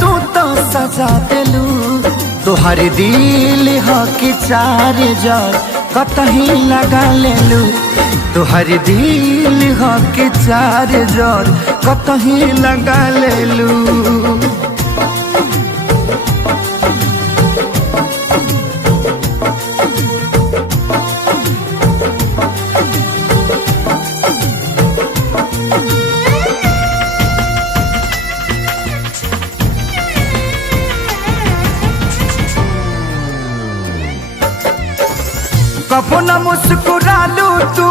तू तो सजा देलू। तोहर दिल ह कि चार जार कतही लगा लेलू। तोहर दिल ह कि चार जार कतही लगा लेलू। कबो न मुस्कुरालू तू,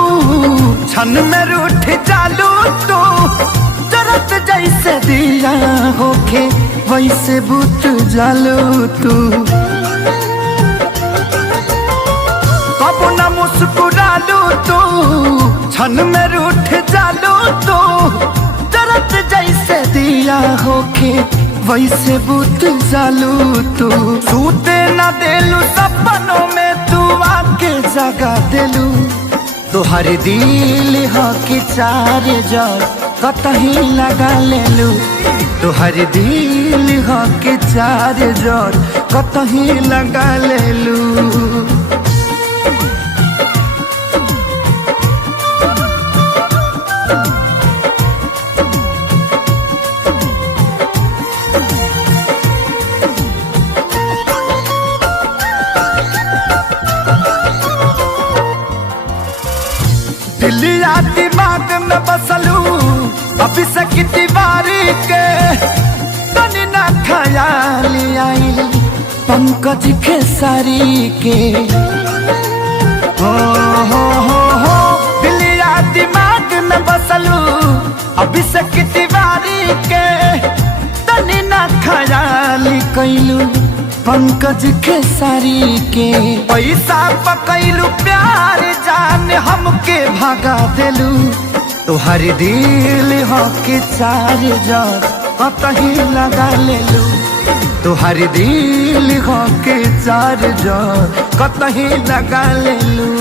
क्षण में रूठ जालू तू। जरत जैसे दिया होके वैसे बुत जालू तू। कबो न मुस्कुरालू तू, क्षण में रूठ जालू तू। जरत जैसे दिया होके वैसे बुत जालू तू। सूते न देलू सपनों में तू आके जगा देलू। तोहर दिल ह कि चार जार कतही लगा लेलू। तोहर दिल ह कि चार जार कतही लगा लेलू। दिलिया दिमाग में बसलू अभी से तिवारी के। तनी ना ख्याल आइल पंकज खेसारी के। हो दिलिया दिमाग में बसलू अभी से तिवारी के। तनी ना ख्याल कैलू पंकज खेसारी के। पैसा पकैलू प्यार जान हमके भगा देलू। तोहर दिल ह कि चार जार कतही लगा लेलू। तोहर दिल ह कि चार जार कतही लगा लेलू।